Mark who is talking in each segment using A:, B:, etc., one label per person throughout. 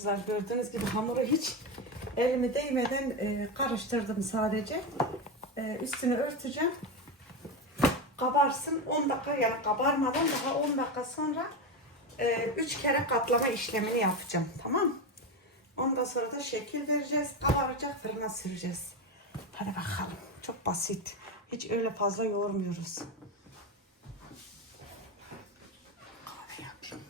A: kızlar gördüğünüz gibi hamuru hiç elimi değmeden e, karıştırdım sadece. E, üstünü örteceğim. Kabarsın 10 dakika yani kabarmadan daha 10 dakika sonra 3 kere katlama işlemini yapacağım. Tamam Ondan sonra da şekil vereceğiz. Kabaracak fırına süreceğiz. Hadi bakalım. Çok basit. Hiç öyle fazla yoğurmuyoruz. Kahve yapayım.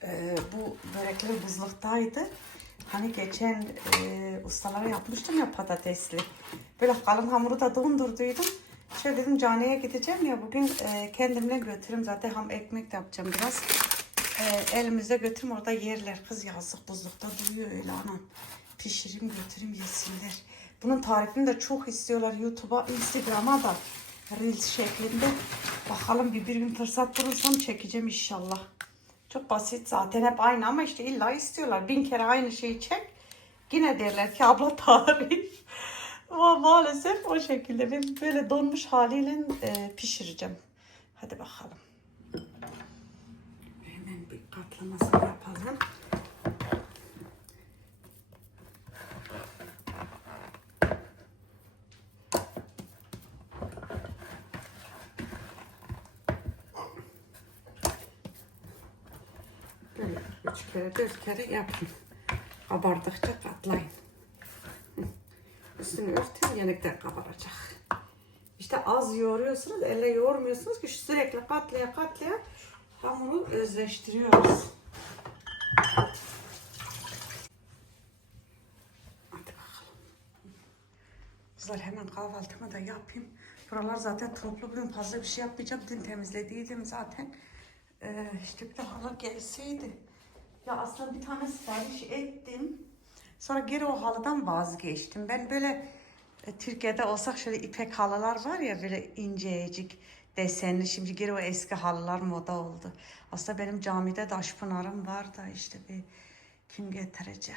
A: Kızlar e, bu börekler buzluktaydı. Hani geçen e, ustalara yapmıştım ya patatesli. Böyle kalın hamuru da dondurduydum. Şöyle dedim caneye gideceğim ya bugün e, kendimle götürürüm. Zaten ham ekmek de yapacağım biraz. E, elimizde götürüm orada yerler. Kız yazık buzlukta duruyor öyle anam. Pişireyim götüreyim yesinler. Bunun tarifini de çok istiyorlar YouTube'a, Instagram'a da. Reels şeklinde. Bakalım bir, bir gün fırsat bulursam çekeceğim inşallah. Çok basit zaten hep aynı ama işte illa istiyorlar. Bin kere aynı şeyi çek. Yine derler ki abla tarif. Ama maalesef o şekilde ben böyle donmuş haliyle e, pişireceğim. Hadi bakalım. Hemen bir katlamasını yapalım. Böyle üç kere dört kere yapın. Kabardıkça katlayın. Üstünü örtün yenekten kabaracak. İşte az yoğuruyorsunuz, elle yoğurmuyorsunuz ki sürekli katlaya katlaya hamuru özleştiriyoruz. Hadi bakalım. Kızlar hemen kahvaltımı da yapayım. Buralar zaten toplu bugün fazla bir şey yapmayacağım. Dün temizlediydim zaten. Ee, işte bir de hala gelseydi. Ya aslında bir tane sipariş ettim. Sonra geri o halıdan vazgeçtim. Ben böyle e, Türkiye'de olsak şöyle ipek halılar var ya böyle incecik desenli. Şimdi geri o eski halılar moda oldu. Aslında benim camide Daşpınar'ım var da işte bir kim getirecek?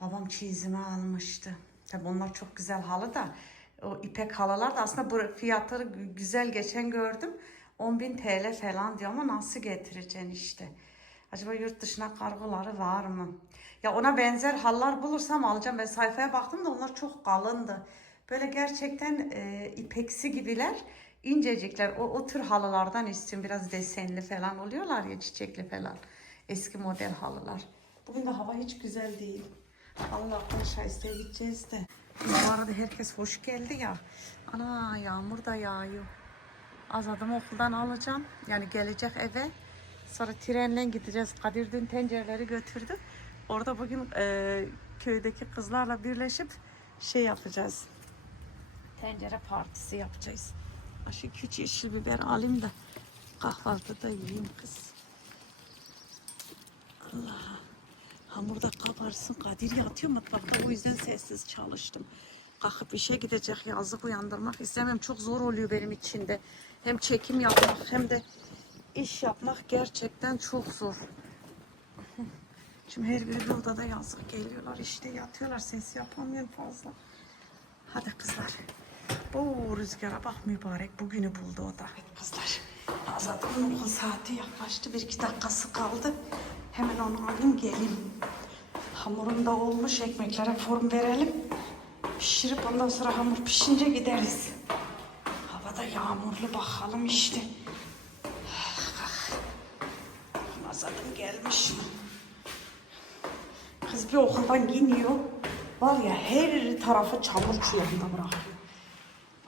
A: Babam çizimi almıştı. Tabii onlar çok güzel halı da o ipek halılar da aslında bu fiyatları gü- güzel geçen gördüm. 10.000 TL falan diyor ama nasıl getireceksin işte. Acaba yurt dışına kargoları var mı? Ya ona benzer hallar bulursam alacağım. Ben sayfaya baktım da onlar çok kalındı. Böyle gerçekten e, ipeksi gibiler. incecikler. O, o tür halılardan istiyorum. Biraz desenli falan oluyorlar ya çiçekli falan. Eski model halılar. Bugün de hava hiç güzel değil. Allah arkadaşlar isteye gideceğiz de. Bu arada herkes hoş geldi ya. Ana yağmur da yağıyor. Az adamı okuldan alacağım. Yani gelecek eve. Sonra trenle gideceğiz. Kadir dün tencereleri götürdü. Orada bugün e, köydeki kızlarla birleşip şey yapacağız. Tencere partisi yapacağız. Şu küçük yeşil biber alayım da kahvaltıda yiyeyim kız. Allah. Hamurda kabarsın. Kadir yatıyor mutfakta. O yüzden sessiz çalıştım. Kalkıp işe gidecek yazık uyandırmak istemem. Çok zor oluyor benim için de. Hem çekim yapmak hem de iş yapmak gerçekten çok zor. Şimdi her biri bir odada yazık geliyorlar işte yatıyorlar ses yapamıyorum fazla. Hadi kızlar. Oo rüzgara bak mübarek bugünü buldu o da. Evet kızlar. Azat'ın okul saati yaklaştı. Bir iki dakikası kaldı. Hemen onu alayım geleyim. Hamurum da olmuş. Ekmeklere form verelim. Pişirip ondan sonra hamur pişince gideriz. Havada yağmurlu bakalım işte. Azat'ım gelmiş. Kız bir okuldan giyiniyor. Var ya her tarafı çamur çuvalında bırakıyor.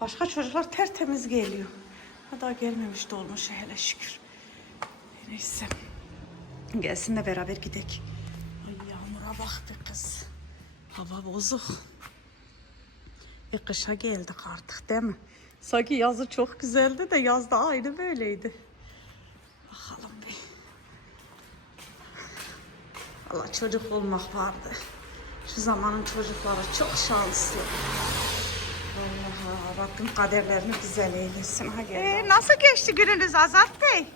A: Başka çocuklar tertemiz geliyor. Ha daha gelmemiş de olmuş hele şükür. Neyse. Gelsin de beraber gidelim. Ay yağmura bak be kız. Hava bozuk. E kışa geldik artık değil mi? Sanki yazı çok güzeldi de yazda aynı böyleydi. Allah çocuk olmak vardı. Şu zamanın çocukları çok şanslı. Vallahi Rabbim kaderlerini güzel eylesin. Ha gel. Ee, nasıl geçti gününüz Azat Bey?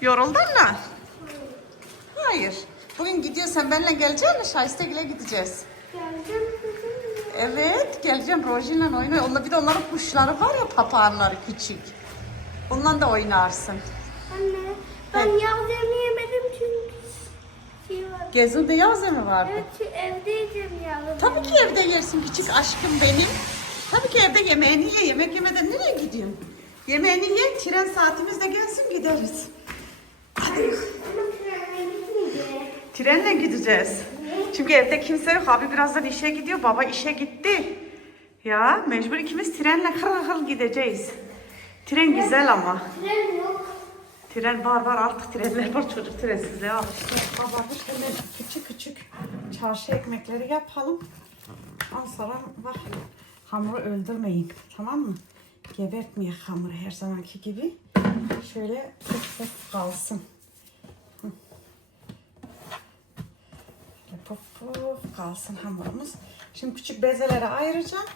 A: Yoruldun mu? Hayır. Bugün gidiyorsan benimle gelecek misin? Şahiste gideceğiz.
B: Kızım.
A: Evet geleceğim Rojin'le oynuyor. Onda bir de onların kuşları var ya papağanları küçük. Ondan da oynarsın.
B: Anne ben yazlarını yemedim çünkü şey var.
A: Gezu'da yaz mı vardı?
B: Evet şu evdeydim yazlarını.
A: Tabii ki evde yersin küçük aşkım benim. Tabii ki evde yemeğini ye. Yemek yemeden nereye gidiyorsun? Yemeğini ye. Tren saatimiz de gelsin gideriz. Hadi.
B: Trenle
A: gideceğiz. Çünkü evde kimse yok. Abi birazdan işe gidiyor. Baba işe gitti. Ya mecbur ikimiz trenle hırıl hırıl gideceğiz. Tren güzel ama.
B: Tren yok.
A: Tren var var artık trenler var çocuk trensizliğe alıştı. Baba hemen küçük küçük çarşı ekmekleri yapalım. Ondan sonra bak hamuru öldürmeyin tamam mı? Gebertmeyin hamuru her zamanki gibi. Şöyle puf puf kalsın. Puf puf kalsın hamurumuz. Şimdi küçük bezelere ayıracağım.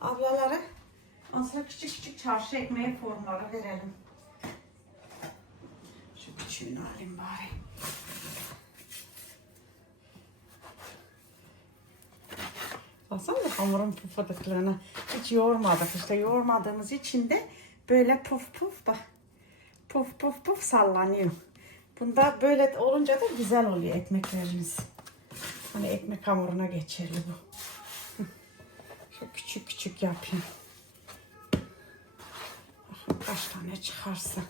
A: Ablalara. Ondan sonra küçük küçük çarşı ekmeği formları verelim. Şu küçüğünü alayım bari. Baksana hamurun pufuduklarına. Hiç yoğurmadık işte. Yoğurmadığımız için de böyle puf puf bak. Puf puf puf sallanıyor. Bunda böyle olunca da güzel oluyor ekmeklerimiz. Hani ekmek hamuruna geçerli bu. Şu küçük küçük yapayım. Kaç tane çıkarsa.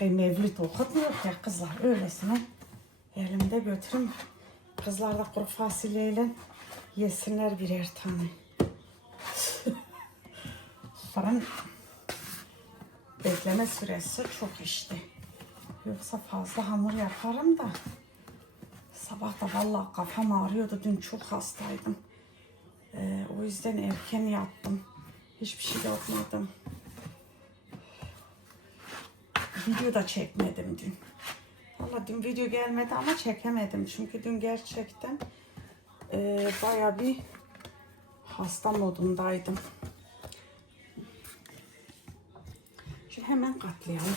A: Kıy mevlüt okutmuyor ya kızlar öylesine. Elimde götürün. Kızlar da kuru fasulyeyle yesinler birer tane. Fırın bekleme süresi çok işte. Yoksa fazla hamur yaparım da. Sabah da vallahi kafam ağrıyordu. Dün çok hastaydım. Ee, o yüzden erken yattım. Hiçbir şey yapmadım. Video da çekmedim dün. Valla dün video gelmedi ama çekemedim. Çünkü dün gerçekten e, baya bir hasta modundaydım. Şimdi hemen katlayalım.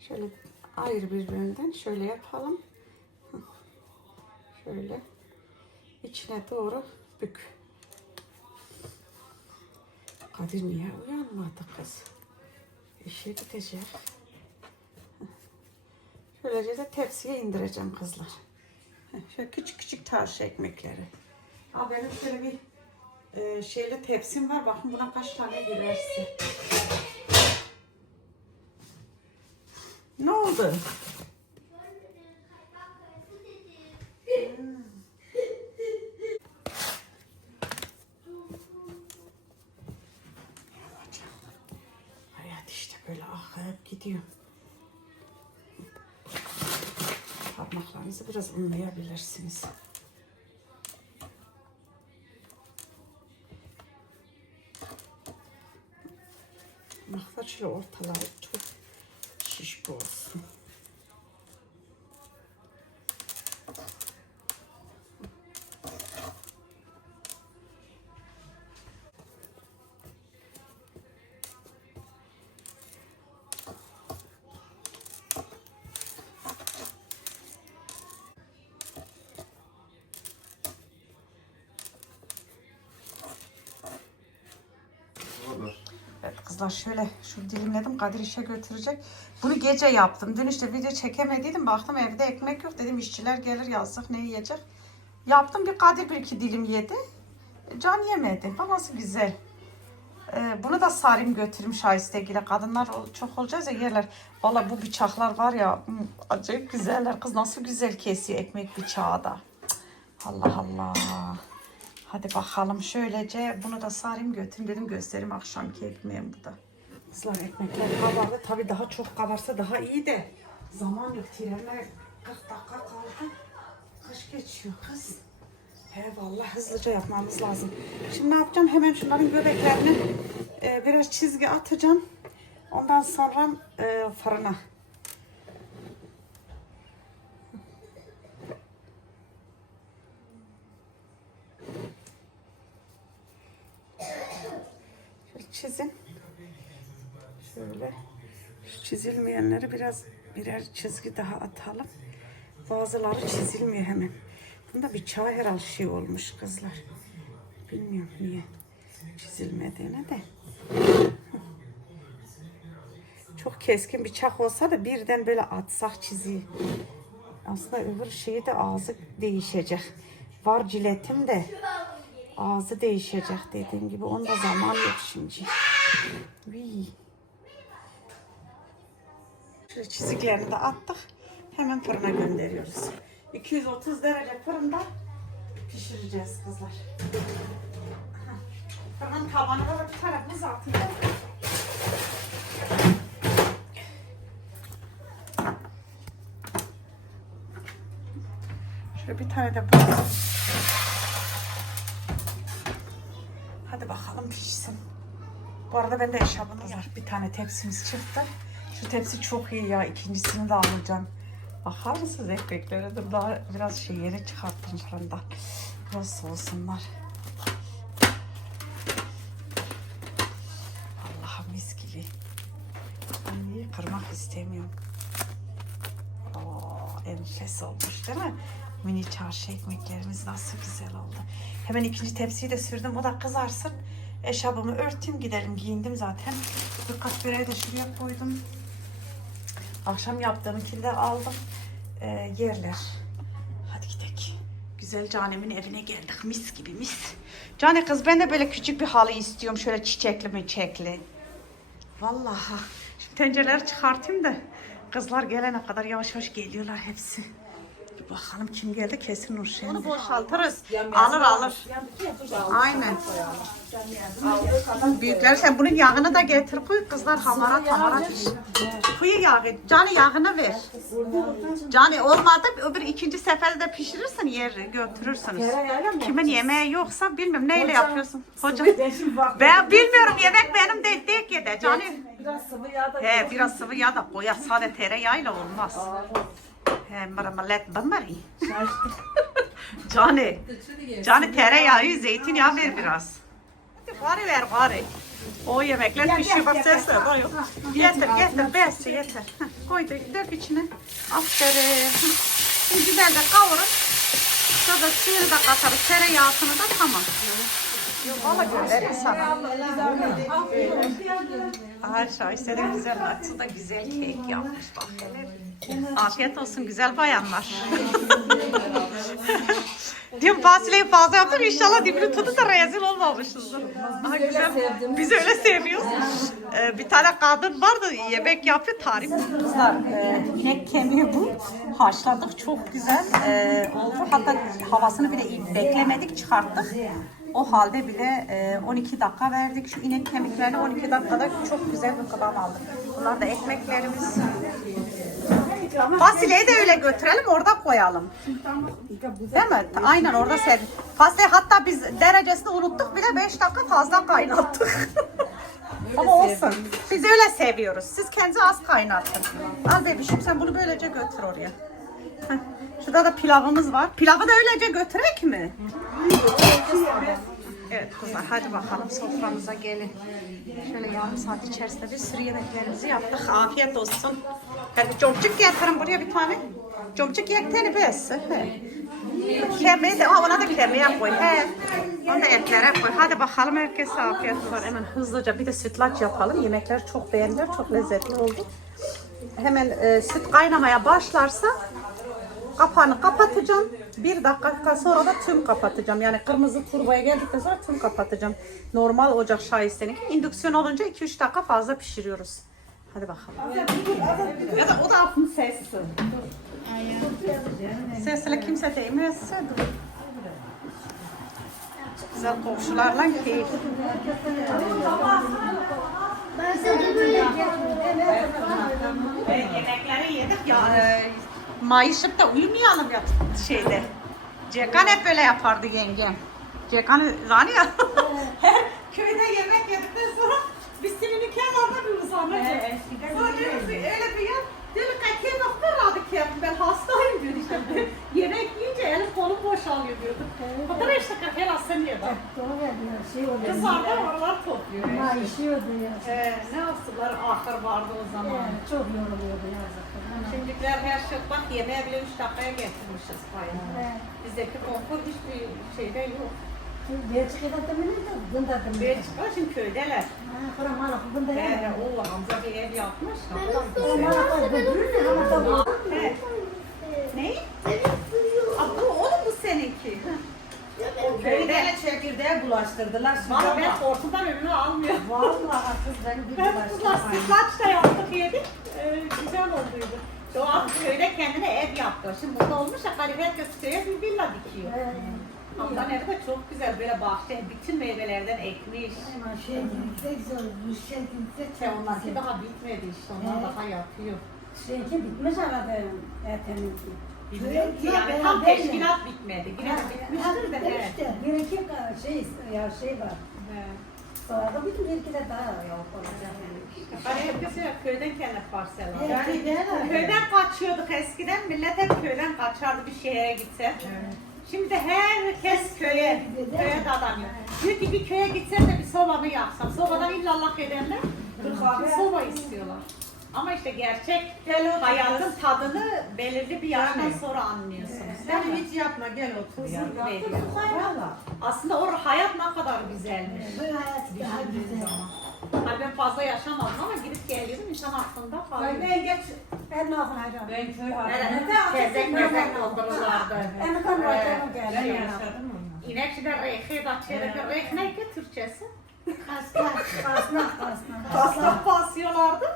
A: Şöyle ayrı birbirinden şöyle yapalım. Şöyle içine doğru bük. Kadir niye uyanmadı kız? İşe gidecek. Şöylece de tepsiye indireceğim kızlar. Şöyle küçük küçük tarz ekmekleri. Aa, benim şöyle bir e, şeyle tepsim var. Bakın buna kaç tane girerse. Ne oldu? yapacağım. Gidiyor. Parmaklarınızı biraz unlayabilirsiniz. Parmaklar şöyle ortaları çok şişko olsun. Kızlar şöyle şu dilimledim Kadir işe götürecek. Bunu gece yaptım. Dün işte video çekemediydim. Baktım evde ekmek yok. Dedim işçiler gelir yazdık ne yiyecek. Yaptım bir Kadir bir iki dilim yedi. E, Can yemedi. Bak nasıl güzel. Ee, bunu da sarayım götüreyim şahistegile. Kadınlar çok olacağız ya yerler. Valla bu bıçaklar var ya hmm, acayip güzeller. Kız nasıl güzel kesiyor ekmek bıçağı da. Allah Allah. Hadi bakalım şöylece bunu da sarayım götüreyim dedim göstereyim akşamki ekmeğim bu da. Kızlar ekmekler kabardı. Tabii daha çok kabarsa daha iyi de zaman yok. Trenler 40 dakika kaldı. Kış geçiyor kız. He vallahi hızlıca yapmamız lazım. Şimdi ne yapacağım? Hemen şunların göbeklerini e, biraz çizgi atacağım. Ondan sonra e, fırına. Şöyle çizin. Şöyle. Şu çizilmeyenleri biraz birer çizgi daha atalım. Bazıları çizilmiyor hemen. Bunda bir çağ herhalde şey olmuş kızlar. Bilmiyorum niye. Çizilmediğine de. Çok keskin bıçak olsa da birden böyle atsak çiziyi. Aslında öbür şeyi de ağzı değişecek. Var ciletim de ağzı değişecek dediğim gibi. Onda zaman yok şimdi. Vii. Şöyle çiziklerini de attık. Hemen fırına gönderiyoruz. 230 derece fırında pişireceğiz kızlar. Fırının tabanına da bir buz atayım. Şöyle bir tane de buz. Hadi bakalım pişsin. Bu arada ben de eşarbımız var. Bir tane tepsimiz çıktı. Şu tepsi çok iyi ya. İkincisini de alacağım. Bakar mısınız ekmeklere? Dur daha biraz şey yeri çıkarttım fırından. Biraz soğusunlar. Allah'ım mis gibi. Ben niye kırmak istemiyorum. Oo, enfes olmuş değil mi? Mini çarşı ekmeklerimiz nasıl güzel oldu. Hemen ikinci tepsiyi de sürdüm. O da kızarsın. Eşarbımı örteyim gidelim. Giyindim zaten. Birkaç böreği de şuraya koydum. Akşam yaptığımkini de aldım. Ee, yerler. Hadi gidelim. Güzel Canem'in evine geldik. Mis gibi mis. Cane kız ben de böyle küçük bir halı istiyorum. Şöyle çiçekli mi çiçekli. Vallahi. Şimdi tencereleri çıkartayım da kızlar gelene kadar yavaş yavaş geliyorlar hepsi. Bakalım kim geldi kesin Nurşen. Onu boşaltırız. Alır alır. Aynen. Büyükler sen bunun yağını da getir koy kızlar hamarat hamarat. Kuyu yağı. Cani yağını ver. Cani olmadı öbür ikinci seferde de pişirirsin yer götürürsünüz. Kimin yemeği yoksa bilmiyorum neyle yapıyorsun. Hocam. Ben bilmiyorum yemek benim de değil ki de. Cani
C: Biraz sıvı yağ da
A: He biraz sıvı yağ da koyar. Sade tereyağıyla olmaz. He maramallet bambari. Cani. Cani tereyağı, zeytinyağı ver biraz. Hadi bari ver bari. O yemekler pişiyor bak sesle koyuyor. Yeter yeter besi yeter. Koy da dök içine. Aferin. Şimdi güzelce kavurun. Sonra suyunu da katarız. Tereyağını da tamam. Valla gönderin sana. Ayşe Ayşe de güzel açı da güzel kek yapmış bak hele. Afiyet olsun güzel bayanlar. Diyorum fasulyeyi fazla yaptım inşallah dibini tutu da rezil olmamışızdır. Aha, güzel. Biz öyle seviyoruz. Ee, bir tane kadın vardı yemek yapıyor tarif. Kızlar e, inek kemiği bu. Haşladık çok güzel e, oldu. Hatta havasını bile iyi beklemedik çıkarttık. O halde bile e, 12 dakika verdik. Şu inek kemiklerini 12 dakikada çok güzel bir kıvam aldık. Bunlar da ekmeklerimiz. Fasulyeyi de öyle götürelim orada koyalım. Değil mi? Aynen orada sev. Fasulye hatta biz derecesini unuttuk bir de 5 dakika fazla kaynattık. Ama olsun. Biz öyle seviyoruz. Siz kendi az kaynatın. Al bebişim sen bunu böylece götür oraya. Heh. Şurada da pilavımız var. Pilavı da öylece götürek mi? Evet kızlar hadi bakalım soframıza gelin. Şöyle yarım saat içerisinde bir sürü yemeklerimizi yaptık. Afiyet olsun. Hadi comcuk getirin buraya bir tane. Comcuk yekteni besi. Kemiği de, ona da kemiğe koy. He. Onu da etlere koy. Hadi bakalım herkese afiyet olsun. Hemen hızlıca bir de sütlaç yapalım. Yemekler çok beğendiler. Çok lezzetli oldu. Hemen e, süt kaynamaya başlarsa kapağını kapatacağım. Bir dakika sonra da tüm kapatacağım. Yani kırmızı turbaya geldikten sonra tüm kapatacağım. Normal ocak şahisteninki. İndüksiyon olunca 2-3 dakika fazla pişiriyoruz. Hadi bakalım. Ya da o da altın sesli. Sesle kimse değmezse dur. Güzel komşularla keyif.
B: Ben böyle
A: yemekleri yedik ya. Mayışıp da uyumayalım ya şeyde. Cekan hep böyle yapardı yengem. Cekan yani ya. Her köyde yemek yedikten sonra biz senin kenarda bir uzanacak. Sonra diyoruz öyle bir yer. Diyor ki kim doktor aldı ki ben hastayım diyor işte. elim kolum boşalıyor diyordu. O kadar işte kakel aslında ya da. Kızlar da oralar topluyor. Ee, ne asıllar ahır vardı o zaman.
C: Çok yoruluyordu yazık.
A: Şimdikiler her şey bak yemeğe bile 3 dakikaya getirmişiz bayağı. Bizdeki konfor hiçbir şeyde yok.
C: Belçika'da da mı neydi? Bunda da mı?
D: Belçika şimdi köydeler.
C: Ha, Kura malak bunda
D: He,
C: ya.
D: o Hamza bir ev yapmış. Ne
B: Ben ısırdım.
D: güzel.
C: Malak var götürür ne ama da
D: He. Ne? Aa, bu oğlum bu seninki. O
E: Köyde çekirdeğe bulaştırdılar.
D: Valla ben korkudan önüne almıyorum.
C: Vallahi kız beni bir
D: Ben
C: bulaştı.
D: kızlar sütlaç da yaptık yedik. Ee, güzel olduydu. O an köyde kendine ev yaptı. Şimdi burada olmuş ya galiba herkes köye bir villa dikiyor. Ablan evi de çok güzel böyle bahçe bütün meyvelerden ekmiş.
C: Şey gitsek zor, bu şey gitsek
D: Ve onlarki daha bitmedi işte onlar daha yapıyor.
C: Şeyki bitmiş arada eteminki. Ya
D: yani tam
C: beraber mi?
D: teşkilat bitmedi. Yine de bitmiştir de evet.
C: İki şey, ya şey var.
D: Evet.
C: Sonra da bütün bir iki de daha yok olacak.
D: Hani herkes ya köyden kendi parsel alıyor.
C: Yani ben
D: Köyden kaçıyorduk eskiden. Millet hep köyden kaçardı bir şehre gitse. Şimdi herkes köye, köye dadanıyor. Diyor ki bir köye gitsem de bir sobamı yapsam. Sobadan illallah edenler soba istiyorlar. Ama işte gerçek hayatın tadını belirli bir yaştan
E: Yani.
D: sonra anlıyorsunuz.
E: Sen
D: Değil mi?
E: hiç yapma gel otur ya.
D: Huzur veriyor.
E: Valla.
D: Aslında o hayat ne kadar güzelmiş.
C: Bu hayat daha güzel.
D: Hani ben fazla yaşamadım ama gidip geliyordum insan aklında kalıyor.
E: Ben geç.
C: Ben ne yapayım?
E: Ben köy hayatı.
D: Gezek gezek doldururlardı.
C: Ben kan var
E: Ben
C: geldi.
E: yaşadım onu.
D: İnekçide reyhe da çeyrek. Reyhe ne ki Türkçesi?
C: Kasnak, kasnak, kasnak.
D: Kasnak basıyorlardı.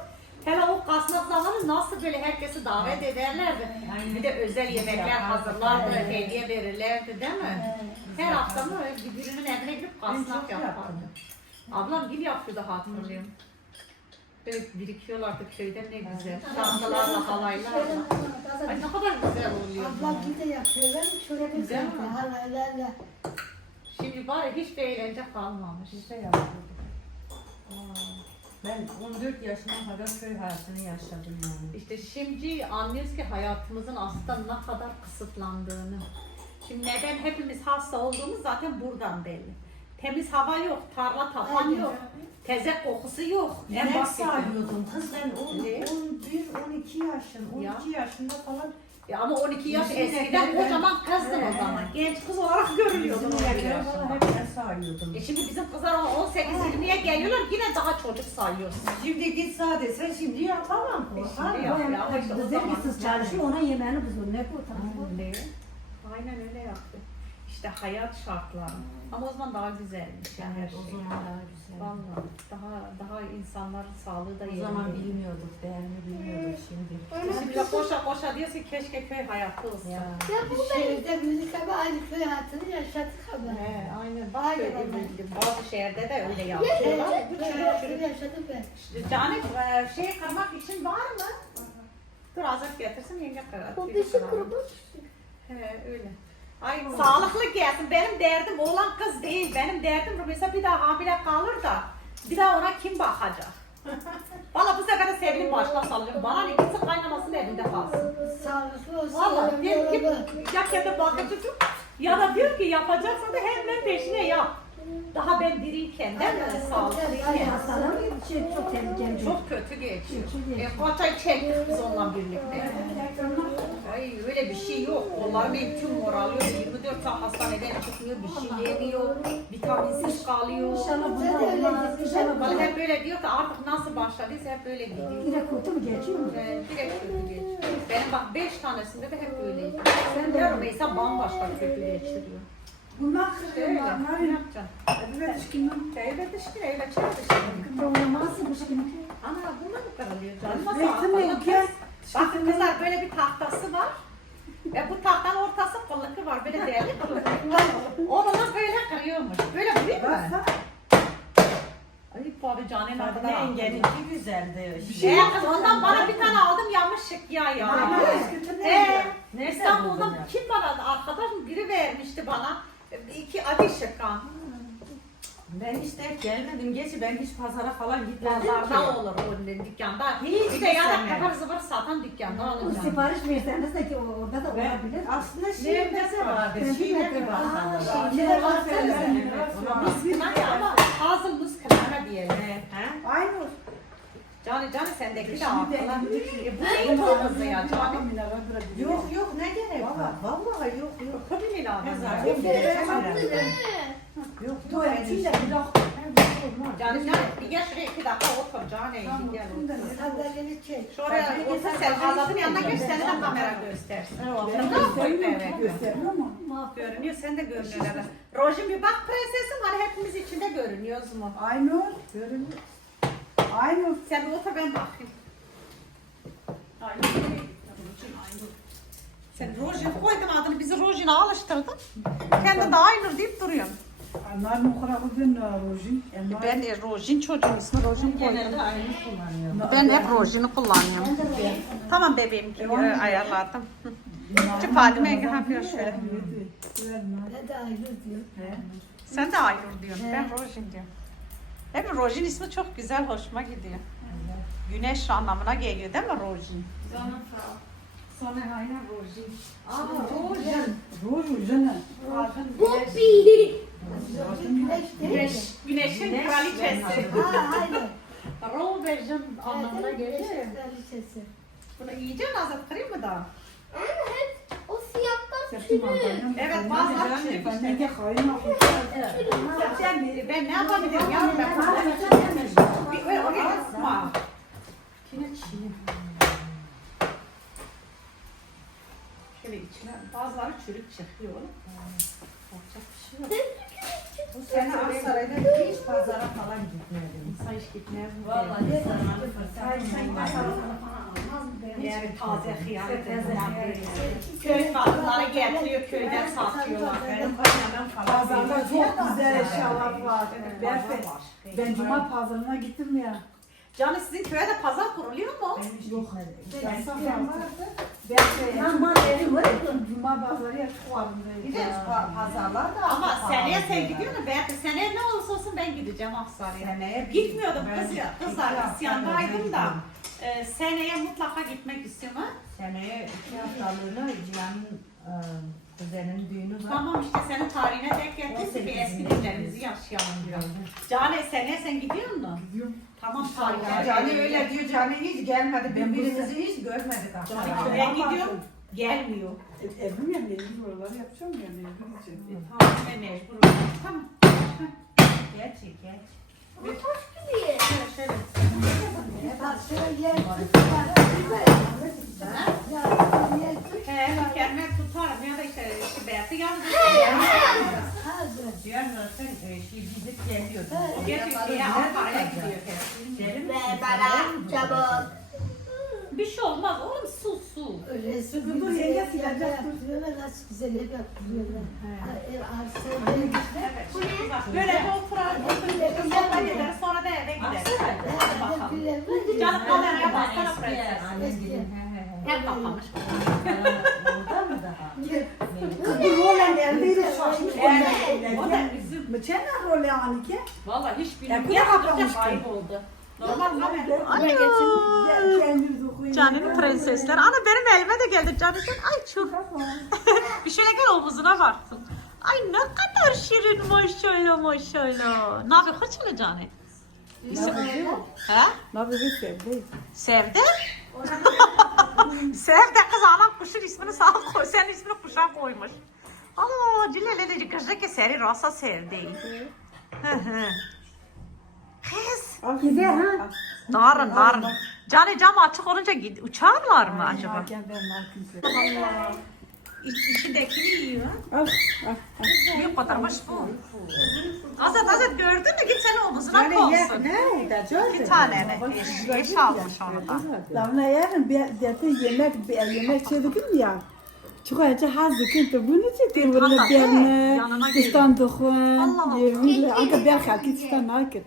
D: Hele o kasnak zamanı nasıl böyle herkesi davet ederlerdi. Bir de özel yemekler hazırlardı, hediye verirlerdi değil mi? Her hafta mı birinin evine gidip kasnak yapardı. Ablam gil yapıyordu hatırlıyorum. Böyle birikiyorlardı köyde ne güzel. Şarkılarla, halaylarla. Ay ne kadar güzel oluyor.
C: Ablam bir de yapıyorlar, şöyle
D: Güzel mi?
C: halaylarla.
D: Şimdi bari hiç de eğlence kalmamış.
C: İşte yapıyorlar.
E: Ben 14 yaşına kadar köy hayatını yaşadım yani.
D: İşte şimdi anlıyoruz ki hayatımızın aslında ne kadar kısıtlandığını. Şimdi neden hepimiz hasta olduğumuz zaten buradan belli. Temiz hava yok, tarla tapan
C: Aynen.
D: yok, tezek kokusu yok. En
E: İnek kız ben on-
D: Ne?
E: 11 12 yaşım. 12
D: Ya.
E: yaşında falan.
D: Ya ama 12 yaş
E: Bizim
D: eskiden
E: inekler-
D: kocaman kızdın o zaman. Genç kız olarak görülüyordun
E: Bizim
D: 11
E: inekleri
D: yaşında.
E: falan hep ben sağıyordum.
D: E şimdi bizim kızlar 18-20'ye geliyorlar yine daha çocuk sayıyorsun.
E: Şimdi git sağ desen şimdi yapamam. korkarım.
D: Şimdi yap ya ama işte o zaman.
C: kız çalışıyor, ona yemeğini bulsun. Ne bu?
D: Ne? Aynen öyle yaptı. İşte hayat şartları. Ama o zaman daha güzelmiş yani her
E: Evet, o
D: şey.
E: zaman daha güzel.
D: Vallahi daha daha insanların sağlığı da
E: O
D: yerinde.
E: zaman bilmiyorduk, değerini bilmiyorduk şimdi.
D: Şimdi de koşa koşa diyorsun keşke köy hayatı olsa.
E: Ya.
B: Ya bu.
C: Şehirde müzik ama aynı köy hayatını yaşadık ama.
D: He, aynen. Bak
C: Aynen
D: öyle. Bazı şehirde de öyle yapıyorlar.
C: Evet, köy hayatını yaşadım ben.
D: İşte Canım e, şey kırmak için var mı? Dur Azat getirsin yenge kırar.
B: O dişi
D: kırar.
B: kurumuş.
D: He öyle. Ay sağlıklı gelsin. Benim derdim oğlan kız değil. Benim derdim mesela bir daha hamile kalır da bir daha ona kim bakacak? Valla bu sefer de sevgilim başka sallıyorum. Bana ne gitsin kaynamasının evinde kalsın.
C: Sağlıklı olsun.
D: Valla diyelim ki ya kendi bakıcı tut ya da diyor ki yapacaksan da hemen peşine yap. Daha ben diriyken değil mi?
C: Ay
D: Sağlıklıyken.
C: şey çok tehlikeli.
D: Çok kötü geçiyor.
C: Kötü geçiyor.
D: E, kaç ay çektik biz onunla birlikte. Ay öyle bir şey yok. Onların ev tüm moralıyor. 24 saat hastaneden çıkmıyor. Bir şey yemiyor. Vitaminsiz kalıyor.
C: İnşallah bunlar olmaz. İnşallah
D: Bana
C: bunlar.
D: hep böyle diyor ki artık nasıl başladıysa hep böyle gidiyor.
C: Bir de kurtu mu geçiyor mu?
D: Ee, direkt kötü geçiyor. Benim bak 5 tanesinde de hep öyleydi.
C: Sen de
D: Diyorum Meysa bambaşka kötü geçiriyor.
C: Bunlar
D: Öyle. Ne yapacaksın? Evet düşkünüm. Evet düşkün. Öyle çok düşkün.
C: Oynamazsın bu şimdi.
D: Ana buna mı kırılıyor canım? Nasıl
C: Gel.
D: kız? Bakın kızlar böyle bir tahtası var. Ve bu tahtanın ortası kıllıkı var. Böyle değerli kıllıkı. Onunla böyle kırıyormuş. Böyle vuruyor mu? Ay abi canım ne kadar
E: yengeninki güzeldi.
D: Şey kız ondan bana bir tane aldım yanlış şık ya ya. Ee,
E: Nerede
D: İstanbul'dan
E: buldun ya?
D: kim bana arkadaş mı biri vermişti bana. İki adı şıkkan.
E: Ben işte hep gelmedim. Geçi ben hiç pazara falan gitmedim ki.
D: Pazarda olur o dükkanda.
E: Hiç
D: Bir de ya da
E: istemem.
D: zıvır satan dükkanda
C: Bu
D: alacağım.
C: sipariş verseniz de ki orada da
E: Ben
C: olabilir.
E: aslında şiirde de vardı.
C: Ben
E: Şiirde de vardı.
C: şiirde de var.
E: Bak.
D: Bismillah ama ağzın muz kırana diyelim.
E: He?
C: Aynı.
D: Cani Cani sendeki de. E, bu neyin tohumu ya Cani?
E: Yok yok ne gerek var? Vallahi yok yok.
D: Kıvırın abi.
E: Kızlar,
D: Yok,
E: yok,
D: gerek
E: yok.
D: Yok.
E: Yok
C: Tuvaletinde bir dakika.
D: Canım canım bir gel şuraya iki dakika otur canım. Gel otur.
B: Sandalyeni çek.
D: Şuraya otur sen Azat'ın yanına geç seni de kamera göstersin. Evet.
C: Gösteriyor mu?
D: Görünüyor sen de görünüyor. evet. Rojin bir bak prensesim var hepimiz içinde görünüyoruz mu?
C: Aynur. Görünüyor. Aynur.
D: Sen bir otur ben bakayım. Sen Rojin koydun adını bizi Rojin'e alıştırdın. Kendi de Aynur deyip duruyorsun.
C: Rojin.
A: Ben de Rojin çocuğun ismi Rojin koydum.
E: Genelde aynı.
A: Ben hep Rojin'i kullanıyorum. Tamam bebeğim ki ayarladım. Şu Fadime Enge yapıyor şöyle.
B: Ne de ayrı diyor.
A: Sen de Aynur diyorsun. Ben Rojin diyorum. Hep Rojin ismi çok güzel, hoşuma gidiyor. Güneş anlamına geliyor değil mi Rojin?
E: Sonra aynen rojin.
D: Aa Rojin.
C: Rojin.
B: Bobby. Güneş değil mi?
D: Güneş, güneşin kraliçesi.
B: Ha aynen.
D: Rojin anlamına geliyor.
B: Güneşin kraliçesi.
D: Bunu iyice nazar kırayım mı daha?
B: Evet. O siyahlar çürük.
D: Evet bazıları çürük
C: Ben
D: işte. Sen ben ne yapabilirim yavrum ben Bir ver oraya asma. Çiğne. Şöyle içine bazıları çürük çıkıyor oğlum. Yapacak bir şey yok.
E: Bu sene Aksaray'da hiç pazara falan gitmedim.
D: İnsan hiç gitmez mi?
E: Vallahi
C: Sen sen pazara
D: Yani taze hıyar Köy kadınları getiriyor köyden satıyorlar.
E: Benim kaynanam falan.
C: Pazarda çok güzel eşyalar var. ben cuma pazarına gittim ya.
D: Canım sizin köye de pazar kuruluyor mu?
E: Benim hiç gitmedim.
C: Ben safyan vardı. Ben. Cuma pazarı ya
E: pa- pazarlar da.
D: Ama seneye sen gidiyorsun. Ben de seneye ne olursa olsun ben gideceğim Aksaray'a.
E: Seneye bir-
D: Gitmiyordum
E: ben
D: kız ya. Kızlar isyandaydım da. E, seneye mutlaka gitmek istiyorum ha.
E: Seneye iki haftalığına Cihan'ın e, kuzenin düğünü var.
D: Tamam işte senin tarihine denk getirsin bir eski günlerimizi yaşayalım diyor. Cane seneye sen gidiyor musun?
C: Gidiyorum.
D: Tamam tarihine.
E: Cani öyle diyor, Cani hiç gelmedi.
C: Ben bu
E: Birbirimizi hiç görmedik
D: Cani
E: aslında.
D: köye gidiyor. Gelmiyor.
C: E, Evim ya benim buraları yapacağım ya. Ne gideceğim.
D: Tamam ben mecburum. Tamam.
E: Geç, geç.
B: Ama taş gibi.
D: Şöyle şöyle.
B: Bak şöyle yer Ya yer
D: He, kendime tutarım ya da işte, işte beyazı yalnız.
E: Cihan zaten e, şey gidip geliyor.
D: O gerçek şeye Ankara'ya gidiyor.
E: Derim
B: Ver
E: ki,
B: bana çabuk.
D: Bir şey olmaz oğlum su su.
B: Öyle
C: Sıkıntı yok, yenge silecek.
B: yaptırıyorlar. Nasıl güzel ev yaptırıyorlar. Ev arsa ev
D: Evet. Bak, Böyle oturar, oturur, sohbet ederiz, sonra da eve. Hadi bakalım. Canım kameraya baksana prenses. Hep kapamış.
C: Kız bu rolen eldeydi şaşmış.
D: O da bizim.
C: Mıçen ne rolen anike?
D: Vallahi hiç
C: Ya,
D: bilmiyorum.
C: kuya kapamış.
D: Normal
C: okuyun.
A: Can'ın prensesler. Ana benim elime de geldi Can'ın. Ay çok. bir şöyle gel omuzuna baktım. Ay ne kadar şirin maşallah maşallah. Ne yapıyor? Kaç öyle Can'ı? Ha?
C: Ne yapıyorsun sevdi?
A: Sevdi. Sevdi kız anam kuşun ismini sağ koy. Senin ismini kuşa koymuş. Aa cileleli kızı ki seni rasa sevdi. Hı hı. Kız.
C: Güzel ha?
A: Narın narın. Canı cam açık olunca uçarlar mı acaba?
C: Gel ben markım
A: İç, içindekini yiyor.
C: Al. Al.
A: Ne kadarmış bu? Azat Azat gördün mü? Git seni omuzuna konsun. İki tane ne? Eş, eş almış onu da.
C: Damla yarın bir bir yemek bir yemek yedik ya. Çıkayınca hazır kinti bunu çekti
A: Allah,
C: böyle bir
A: yanına
C: ne
A: gel.
C: istan dokun.
A: Allah Allah.
C: Yemin anka bir halkı istan nakit.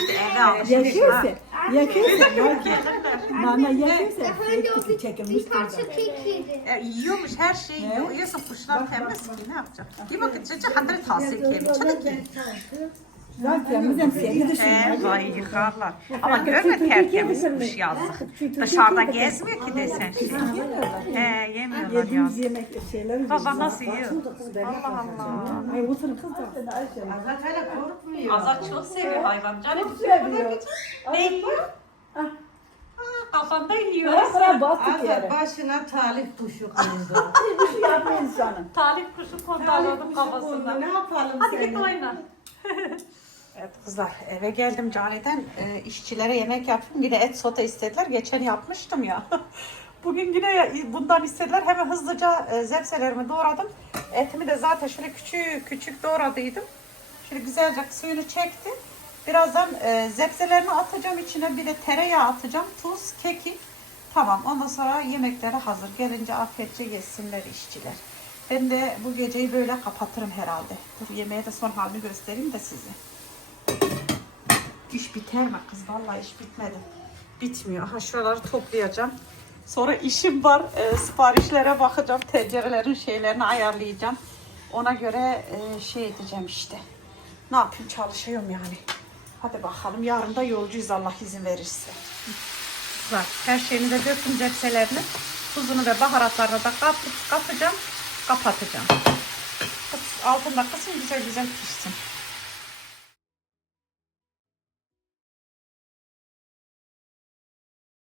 A: İşte eve almış.
C: Yaşıyorsa. Yaşıyorsa.
A: Gelirler.
C: Bana yaşıyorsa.
B: Efendim o bir,
C: çekilmiş
B: bir parça kek yedi.
A: E, yiyormuş her şeyi yiyor. Yiyorsa kuşlar temiz ki ne yapacak? Bir bakın çocuğa hadri tahsil kemiş. Hadi ki.
C: Zaten bizim sevgi
A: yıkarlar. Ama görme tertemizmiş yazık. Dışarıda gezmiyor ki desen. He, yemiyorlar yazık. Baba nasıl yiyor? Allah Allah.
C: Ay oturun kız da.
E: Azat hele korkmuyor.
A: Azat çok seviyor hayvan. Canım
C: seviyor.
A: Ne yiyor?
C: Ah.
A: Kafanda yiyor.
C: Sıra bastık yere.
E: başına talih kuşu kondu.
C: Bir şey yapma insanın.
A: Talip kuşu
E: talih kuşu kondu.
A: kafasında.
E: Ne yapalım
A: Hadi git
E: seni?
A: oyna. evet kızlar eve geldim Cani'den e, işçilere yemek yaptım. Yine et sote istediler. Geçen yapmıştım ya. Bugün yine bundan istediler. Hemen hızlıca e, zepselerimi doğradım. Etimi de zaten şöyle küçük küçük doğradıydım. Şöyle güzelce suyunu çekti. Birazdan e, zepselerini atacağım içine. Bir de tereyağı atacağım. Tuz, kekik. Tamam ondan sonra yemekleri hazır. Gelince afiyetçe yesinler işçiler. Ben de bu geceyi böyle kapatırım herhalde. Dur yemeğe de son halini göstereyim de size. İş biter mi kız? Vallahi iş bitmedi. Bitmiyor. Ha şuraları toplayacağım. Sonra işim var. E, siparişlere bakacağım. Tencerelerin şeylerini ayarlayacağım. Ona göre e, şey edeceğim işte. Ne yapayım çalışıyorum yani. Hadi bakalım. Yarın da yolcuyuz Allah izin verirse. Var. Her şeyini de döktüm cepselerini. Tuzunu ve baharatlarını da kap, kapacağım. Kapatacağım. Altında kısım güzel güzel pişsin.